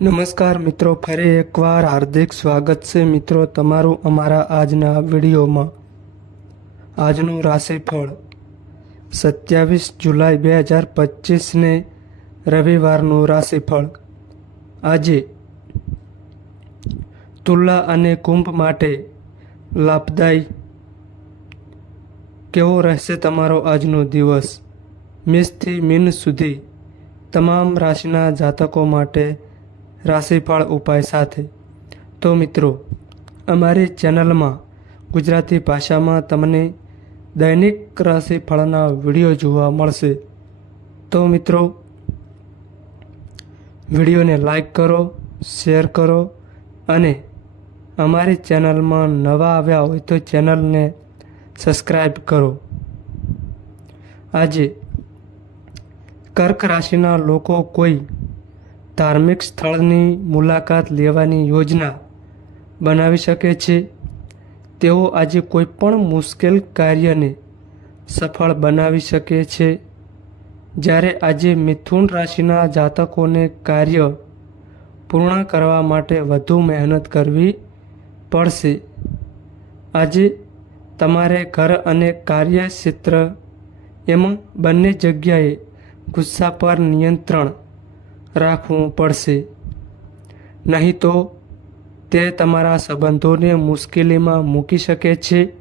નમસ્કાર મિત્રો, ફરી એકવાર હાર્દિક સ્વાગત છે મિત્રો તમારું અમારા આજના વિડીયોમાં. આજનું રાશિફળ, સત્યાવીસ જુલાઈ બે હજાર પચીસને રવિવારનું રાશિફળ. આજે તુલા અને કુંભ માટે લાભદાયી. કેવો રહેશે તમારો આજનો દિવસ? મેષથી મીન સુધી તમામ રાશિના જાતકો માટે રાશિફળ ઉપાય સાથે. તો મિત્રો, અમારી ચેનલમાં ગુજરાતી ભાષામાં તમને દૈનિક રાશિફળના વીડિયો જોવા મળશે. તો મિત્રો, વિડીયોને લાઈક કરો, શેર કરો અને અમારી ચેનલમાં નવા આવ્યા હોય તો ચેનલને સબસ્ક્રાઈબ કરો. આજે કર્ક રાશિના લોકો કોઈ ધાર્મિક સ્થળની મુલાકાત લેવાની યોજના બનાવી શકે છે. તેઓ આજે કોઈપણ મુશ્કેલ કાર્યને સફળ બનાવી શકે છે. જ્યારે આજે મિથુન રાશિના જાતકોને કાર્ય પૂર્ણ કરવા માટે વધુ મહેનત કરવી પડશે. આજે તમારે ઘર અને કાર્યક્ષેત્ર એમાં બંને જગ્યાએ ગુસ્સા પર નિયંત્રણ રાખવું પડશે. નહીં તો તે તમારા સંબંધોને મુશ્કેલીમાં મૂકી શકે છે.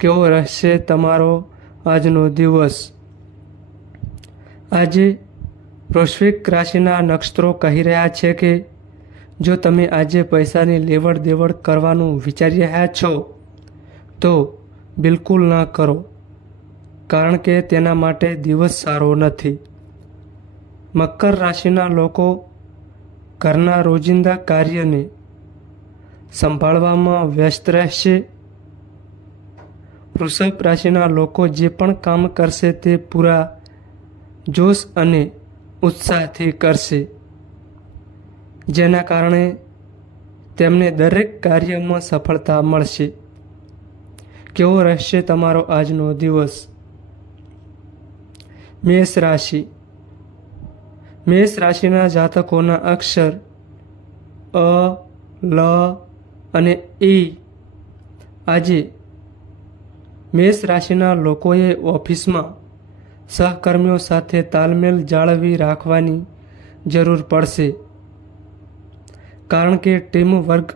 કેવો રહેશે તમારો આજનો દિવસ? આજે વૃશ્વિક રાશિના નક્ષત્રો કહી રહ્યા છે કે, જો તમે આજે પૈસાની લેવડ દેવડ કરવાનું વિચારી રહ્યા છો, તો બિલકુલ ના કરો. કારણ કે તેના માટે દિવસ સારો નથી. મકર રાશિના લોકો ઘરના રોજિંદા કાર્યને સંભાળવામાં વ્યસ્ત રહેશે. વૃષભ રાશિના લોકો જે પણ કામ કરશે તે પૂરા જોશ અને ઉત્સાહથી કરશે. જેના કારણે તેમને દરેક કાર્યમાં સફળતા મળશે. કેવો રહેશે તમારો આજનો દિવસ? મેષ રાશિ. મેષ રાશિના જાતકોના અક્ષર અ, લ અને ઈ આજે મેષ રાશિના લોકોએ ઓફિસમાં સહકર્મીઓ સાથે તાલમેલ જાળવી રાખવાની જરૂર પડશે. કારણ કે ટીમ વર્ક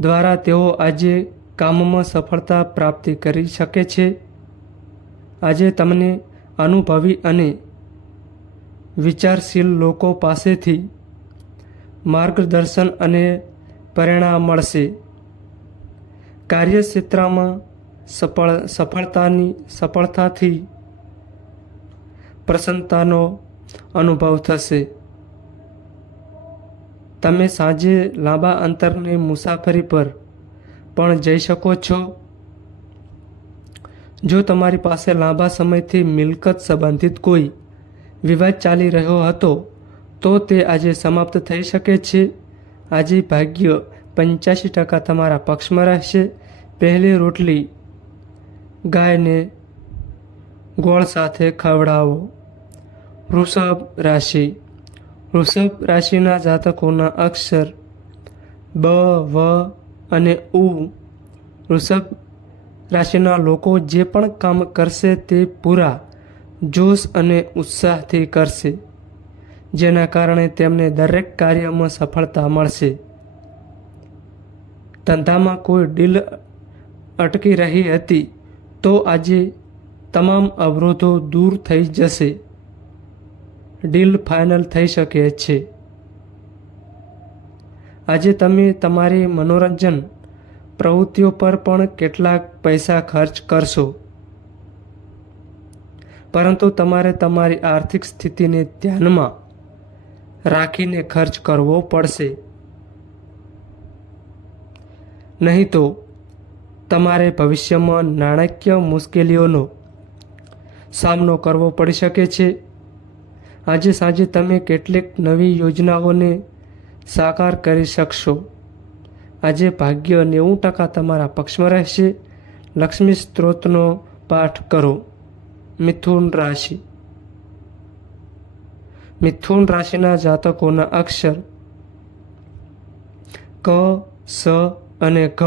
દ્વારા તેઓ આજે કામમાં સફળતા પ્રાપ્તિ કરી શકે છે. આજે તમને અનુભવી અને વિચારશીલ લોકો પાસેથી માર્ગદર્શન અને પ્રેરણા મળશે. કાર્યક્ષેત્રમાં સફળ, સફળતાની, સફળતાથી પ્રસન્નતાનો અનુભવ થશે. તમે સાંજે લાંબા અંતરની મુસાફરી પર પણ જઈ શકો છો. જો તમારી પાસે લાંબા સમયથી મિલકત સંબંધિત કોઈ વિવાદ ચાલી રહ્યો હતો, તો તે આજે સમાપ્ત થઈ શકે છે. આજે ભાગ્ય પંચ્યાસી ટકા તમારા પક્ષમાં રહેશે. પહેલી રોટલી ગાયને ગોળ સાથે ખવડાવો. વૃષભ રાશિ. વૃષભ રાશિના જાતકોના અક્ષર બ, વ અને ઉ. વૃષભ રાશિના લોકો જે પણ કામ કરશે તે પૂરા જોશ અને ઉત્સાહથી કરશે, જેના કારણે તેમને દરેક કાર્યમાં સફળતા મળશે. ધંધામાં કોઈ ડીલ અટકી રહી હતી તો આજે તમામ અવરોધો દૂર થઈ જશે. ડીલ ફાઇનલ થઈ શકે છે. આજે તમે તમારી મનોરંજન પ્રવૃત્તિઓ પર પણ કેટલાક પૈસા ખર્ચ કરશો. પરંતુ તમારે તમારી આર્થિક સ્થિતિને ધ્યાનમાં રાખીને ખર્ચ કરવો પડશે. નહીં તો તમારે ભવિષ્યમાં નાણાકીય મુશ્કેલીઓનો સામનો કરવો પડી શકે છે. આજે સાંજે તમે કેટલીક નવી યોજનાઓને સાકાર કરી શકશો. આજે ભાગ્ય નેવું ટકા તમારા પક્ષમાં રહેશે. લક્ષ્મી સ્ત્રોતનો પાઠ કરો. મિથુન રાશિ. મિથુન રાશિના જાતકોના અક્ષર ક, સ અને ઘ.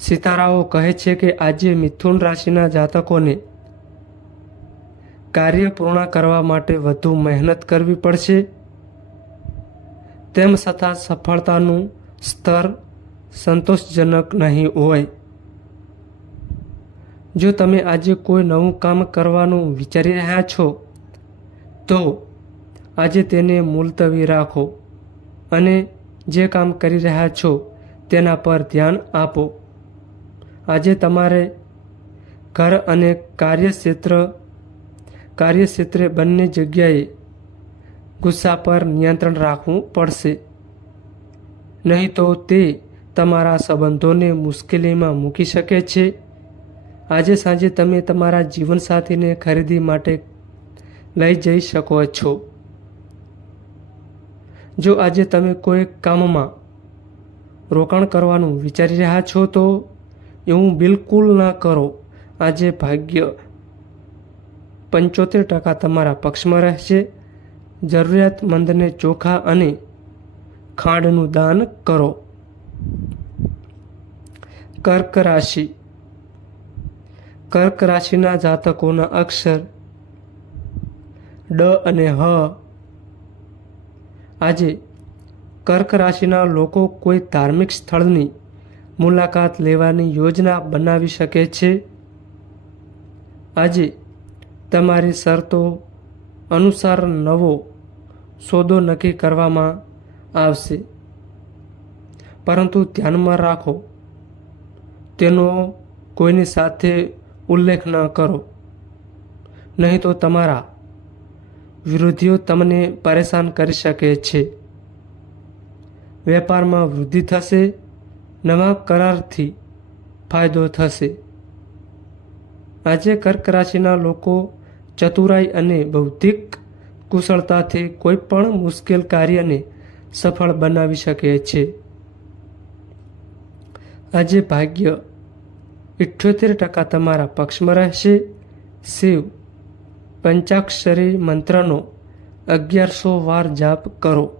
સિતારાઓ કહે છે કે આજે મિથુન રાશિના જાતકોને કાર્ય પૂર્ણ કરવા માટે વધુ મહેનત કરવી પડશે. તેમ છતાં સફળતાનું સ્તર સંતોષજનક નહીં હોય. જો તમે આજે કોઈ નવું કામ કરવાનું વિચારી રહ્યા છો, તો આજે તેને મુલતવી રાખો અને જે કામ કરી રહ્યા છો તેના પર ધ્યાન આપો. આજે તમારે ઘર અને કાર્યક્ષેત્ર, કાર્યક્ષેત્રે બંને જગ્યાએ ગુસ્સા પર નિયંત્રણ રાખવું પડશે. નહીં તો તે તમારા સંબંધોને મુશ્કેલીમાં મૂકી શકે છે. આજે સાંજે તમે તમારા જીવનસાથીને ખરીદી માટે લઈ જઈ શકો છો. જો આજે તમે કોઈ કામમાં રોકાણ કરવાનું વિચારી રહ્યા છો, તો એવું બિલકુલ ના કરો. આજે ભાગ્ય પંચોતેર ટકા તમારા પક્ષમાં રહેશે. જરૂરિયાતમંદને ચોખા અને ખાંડનું દાન કરો. કર્ક રાશિ કર્ક રાશિના જાતકોના અક્ષર ડ અને હ. આજે કર્ક રાશિના લોકો કોઈ ધાર્મિક સ્થળની મુલાકાત લેવાની યોજના બનાવી શકે છે? આજે તમારી શરતો અનુસાર નવો સોદો નક્કી કરવામાં આવશે. પરંતુ ધ્યાનમાં રાખો, તેનો કોઈની સાથે ઉલ્લેખ ન કરો. નહીં તો તમારા વિરોધીઓ તમને પરેશાન કરી શકે છે. વેપારમાં વૃદ્ધિ થશે, નવા કરારથી ફાયદો થશે. આજે કર્ક રાશિના લોકો ચતુરાઈ અને બૌદ્ધિક કુશળતાથી કોઈ પણ મુશ્કેલ કાર્યને સફળ બનાવી શકે છે. આજે ભાગ્ય ઇઠ્યોતેર ટકા તમારા પક્ષમાં રહેશે. શિવ, પંચાક્ષરી મંત્રનો અગિયારસો વાર જાપ કરો.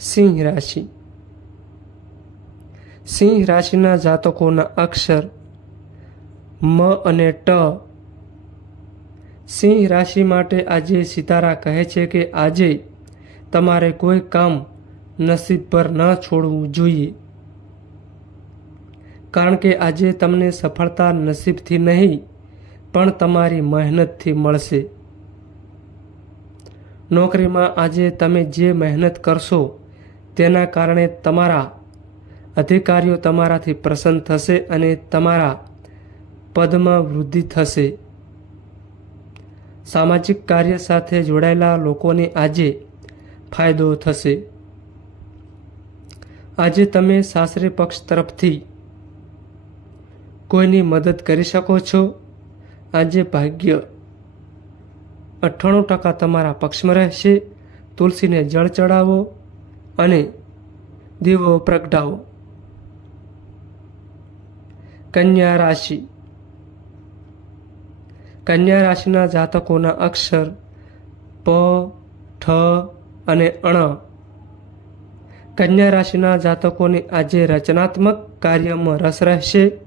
સિંહ રાશિ. સિંહ રાશિના જાતકોના અક્ષર મ અને ટ. સિંહ રાશિ માટે આજે સિતારા કહે છે કે આજે તમારે કોઈ કામ નસીબ પર ન છોડવું જોઈએ. કારણ કે આજે તમને સફળતા નસીબથી નહીં, પણ તમારી મહેનતથી મળશે. નોકરીમાં આજે તમે જે મહેનત કરશો, તેના કારણે તમારા અધિકારીઓ તમારાથી પ્રસન્ન થશે અને તમારા પદમાં વૃદ્ધિ થશે. સામાજિક કાર્ય સાથે જોડાયેલા લોકોને આજે ફાયદો થશે. આજે તમે સાસરી પક્ષ તરફથી કોઈની મદદ કરી શકો છો? આજે ભાગ્ય અઠ્ઠાણું ટકા તમારા પક્ષમાં રહેશે. તુલસીને જળ ચડાવો અને દીવો પ્રગટાવો. કન્યા રાશિ. કન્યા રાશિના જાતકોના અક્ષર પ, ઠ અને અણ. કન્યા રાશિના જાતકોને આજે રચનાત્મક કાર્યમાં રસ રહેશે.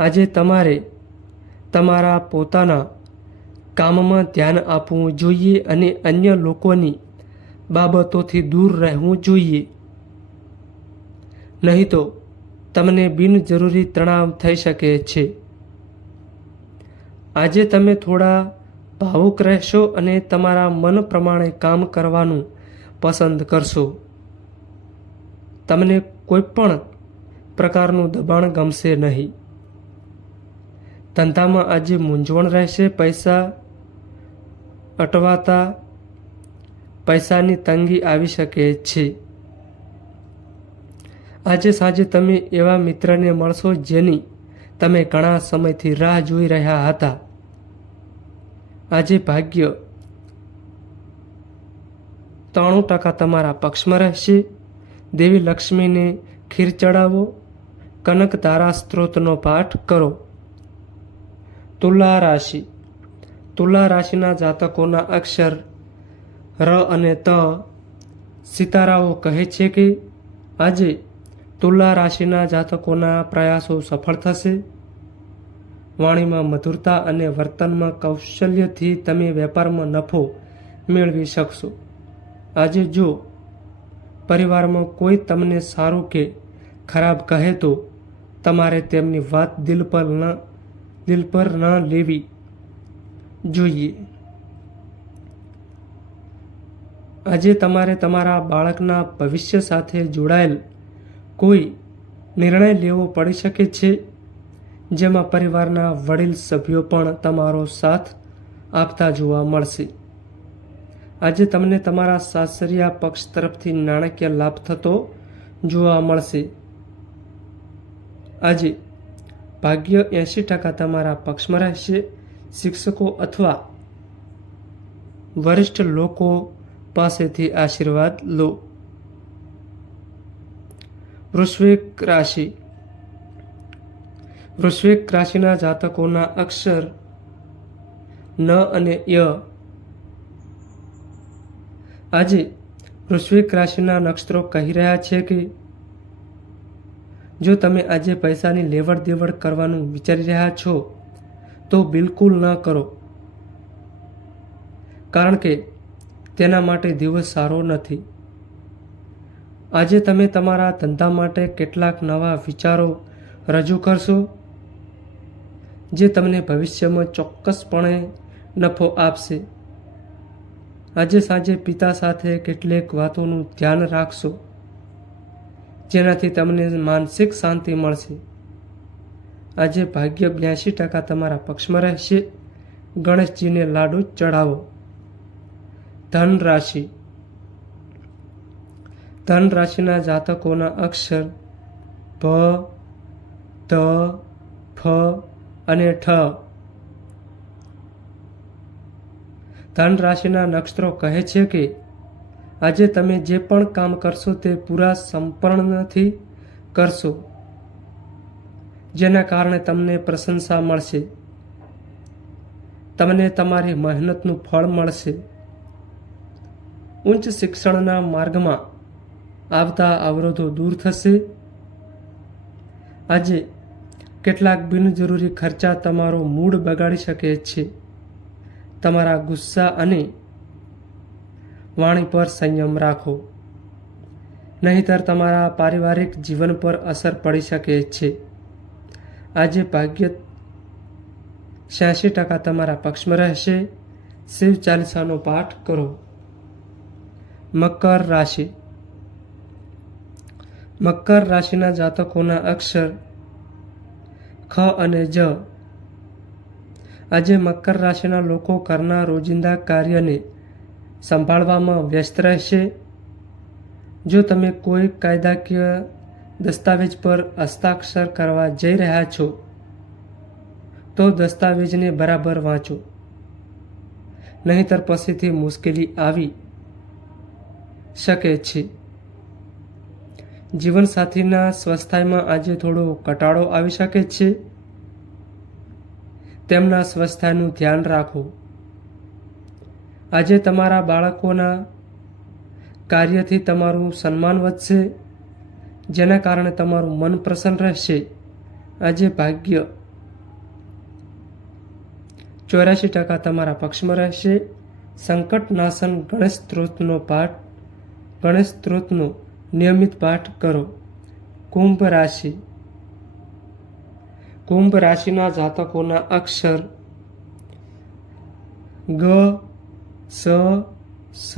આજે તમારે તમારા પોતાના કામમાં ધ્યાન આપવું જોઈએ અને અન્ય લોકોની બાબતોથી દૂર રહેવું જોઈએ. નહીં તો તમને બિનજરૂરી તણાવ થઈ શકે છે. આજે તમે થોડા ભાવુક રહેશો અને તમારા મન પ્રમાણે કામ કરવાનું પસંદ કરશો. તમને કોઈ પણ પ્રકારનું દબાણ ગમશે નહીં. ધંધામાં આજે મૂંઝવણ રહેશે, પૈસા અટવાતા પૈસાની તંગી આવી શકે છે. આજે સાંજે તમે એવા મિત્રને મળશો જેની તમે ઘણા સમયથી રાહ જોઈ રહ્યા હતા. આજે ભાગ્ય ત્રાણું ટકા તમારા પક્ષમાં રહેશે. દેવી લક્ષ્મીને ખીર ચડાવો, કનક તારા સ્ત્રોતનો પાઠ કરો. તુલા રાશિ તુલા રાશિના જાતકોના અક્ષર ર અને ત સિતારાઓ કહે છે કે આજે તુલા રાશિના જાતકોના પ્રયાસો સફળ થશે. વાણીમાં મધુરતા અને વર્તનમાં કૌશલ્યથી તમે વેપારમાં નફો મેળવી શકશો. આજે જો પરિવારમાં કોઈ તમને સારું કે ખરાબ કહે તો તમારે તેમની વાત દિલ પર ન દિલ પર ન લેવી જોઈએ આજે તમારે તમારા બાળકના ભવિષ્ય સાથે જોડાયેલ કોઈ નિર્ણય લેવો પડી શકે છે જેમાં પરિવારના વડીલ સભ્યો પણ તમારો સાથ આપતા જોવા મળશે આજે તમને તમારા સાસરિયા પક્ષ તરફથી નાણાકીય લાભ થતો જોવા મળશે આજે ભાગ્ય એંશી ટકા તમારા પક્ષમાં રહેશે. શિક્ષકો અથવા વરિષ્ઠ લોકો પાસેથી આશીર્વાદ લો. વૃશ્વિક રાશિ. વૃશ્વિક રાશિના જાતકોના અક્ષર ન અને ય. આજે વૃશ્વિક રાશિના નક્ષત્રો કહી રહ્યા છે કે જો તમે આજે પૈસાની લેવડ દેવડ કરવાનું વિચારી રહ્યા છો, તો બિલકુલ ન કરો. કારણ કે તેના માટે દિવસ સારો નથી. આજે તમે તમારા ધંધા માટે કેટલાક નવા વિચારો રજૂ કરશો, જે તમને ભવિષ્યમાં ચોક્કસપણે નફો આપશે. આજે સાંજે પિતા સાથે કેટલીક વાતોનું ધ્યાન રાખશો. જેનાથી તમને માનસિક શાંતિ મળશે. આજે ભાગ્ય બ્યાસી ટકા તમારા પક્ષમાં રહેશે. ગણેશજીને લાડુ ચઢાવો. ધન રાશિ. ધન રાશિના જાતકોના અક્ષર ભ ત, ફ અને ઠ. ધન રાશિના નક્ષત્રો કહે છે કે આજે તમે જે પણ કામ કરશો તે પૂરા સંપૂર્ણથી કરશો, જેના કારણે તમને પ્રશંસા મળશે. તમને તમારી મહેનતનું ફળ મળશે. ઉચ્ચ શિક્ષણના માર્ગમાં આવતા અવરોધો દૂર થશે. આજે કેટલાક બિનજરૂરી ખર્ચા તમારો મૂડ બગાડી શકે છે. તમારા ગુસ્સા અને વાણી પર સંયમ રાખો. નહીંતર તમારા પારિવારિક જીવન પર અસર પડી શકે છે. આજે ભાગ્ય છ્યાસી ટકા તમારા પક્ષમાં રહેશે. શિવ ચાલીસાનો પાઠ કરો. મકર રાશિ. મકર રાશિના જાતકોના અક્ષર ખ અને જ. આજે મકર રાશિના લોકો ઘરના રોજિંદા કાર્યને સંભાળવામાં વ્યસ્ત રહેશે? જો તમે કોઈ કાયદાકીય દસ્તાવેજ પર હસ્તાક્ષર કરવા જઈ રહ્યા છો, તો દસ્તાવેજને બરાબર વાંચો. નહીંતર પછીથી મુશ્કેલી આવી શકે છે. જીવનસાથીના સ્વસ્થાયમાં આજે થોડો ઘટાડો આવી શકે છે. તેમના સ્વસ્થાયનું ધ્યાન રાખો. આજે તમારા બાળકોના કાર્યથી તમારું સન્માન વધશે, જેના કારણે તમારું મન પ્રસન્ન રહેશે. આજે ભાગ્ય ચોર્યાસી ટકા તમારા પક્ષમાં રહેશે. સંકટનાશન ગણેશ સ્ત્રોતનો પાઠ, ગણેશ સ્ત્રોતનો નિયમિત પાઠ કરો. કુંભ રાશિ. કુંભ રાશિના જાતકોના અક્ષર ગ સ સ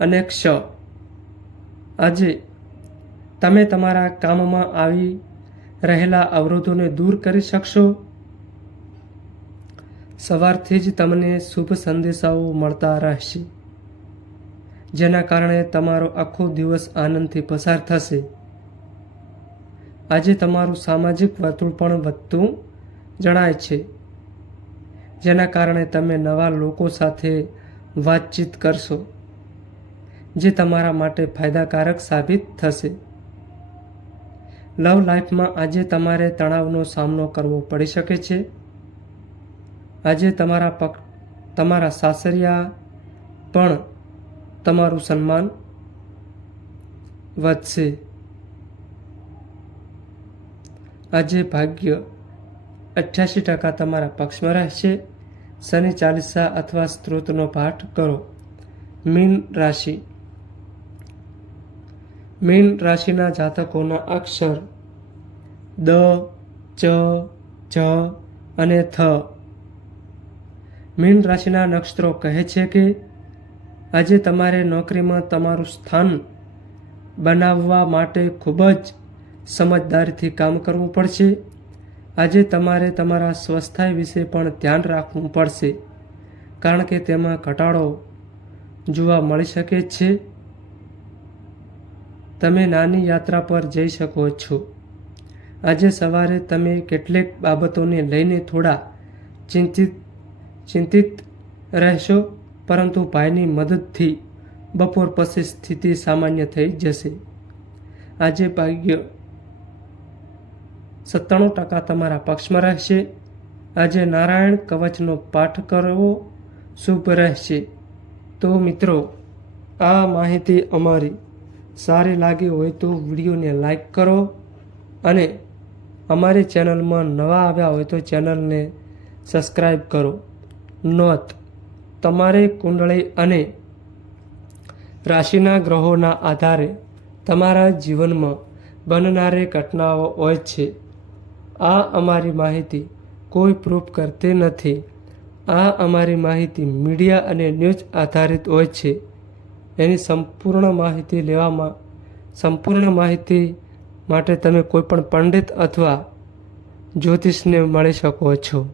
અને ક્ષ. આજે તમે તમારા કામમાં આવી રહેલા અવરોધોને દૂર કરી શકશો? સવારથી જ તમને શુભ સંદેશાઓ મળતા રહેશે, જેના કારણે તમારો આખો દિવસ આનંદથી પસાર થશે. આજે તમારું સામાજિક વર્તુળ પણ વધતું જણાય છે, જેના કારણે તમે નવા લોકો સાથે વાતચીત કરશો, જે તમારા માટે ફાયદાકારક સાબિત થશે. લવ લાઈફમાં આજે તમારે તણાવનો સામનો કરવો પડી શકે છે. આજે તમારા પક, તમારા સાસરિયા પણ તમારું સન્માન વધશે. આજે ભાગ્ય અઠ્યાસી ટકા તમારા પક્ષમાં રહેશે. શનિ ચાલીસા અથવા સ્ત્રોતનો પાઠ કરો. મીન રાશિ. મીન રાશિના જાતકોના અક્ષર દ, ચ, જ અને થ. મીન રાશિના નક્ષત્રો કહે છે કે આજે તમારે નોકરીમાં તમારું સ્થાન બનાવવા માટે ખૂબ જ સમજદારીથી કામ કરવું પડશે. આજે તમારે તમારા સ્વસ્થાય વિશે પણ ધ્યાન રાખવું પડશે. કારણ કે તેમાં ઘટાડો જોવા મળી શકે છે. તમે નાની યાત્રા પર જઈ શકો છો. આજે સવારે તમે કેટલીક બાબતોને લઈને થોડા ચિંતિત ચિંતિત રહેશો, પરંતુ ભાઈની મદદથી બપોર પછી સ્થિતિ સામાન્ય થઈ જશે. આજે ભાગ્ય સત્તાણું ટકા તમારા પક્ષમાં રહેશે. આજે નારાયણ કવચનો પાઠ કરવો શુભ રહેશે. તો મિત્રો, આ માહિતી અમારી. સારી લાગી હોય તો વિડીયોને લાઈક કરો અને અમારી ચેનલમાં નવા આવ્યા હોય તો ચેનલને સબસ્ક્રાઈબ કરો. નોંધ, તમારે કુંડળી અને રાશિના ગ્રહોના આધારે તમારા જીવનમાં બનનારી ઘટનાઓ હોય છે. આ અમારી માહિતી કોઈ પ્રૂફ કરતી નથી. આ અમારી માહિતી મીડિયા અને ન્યૂઝ આધારિત હોય છે. એની સંપૂર્ણ માહિતી લેવામાં, સંપૂર્ણ માહિતી માટે તમે કોઈપણ પંડિત અથવા જ્યોતિષને મળી શકો છો.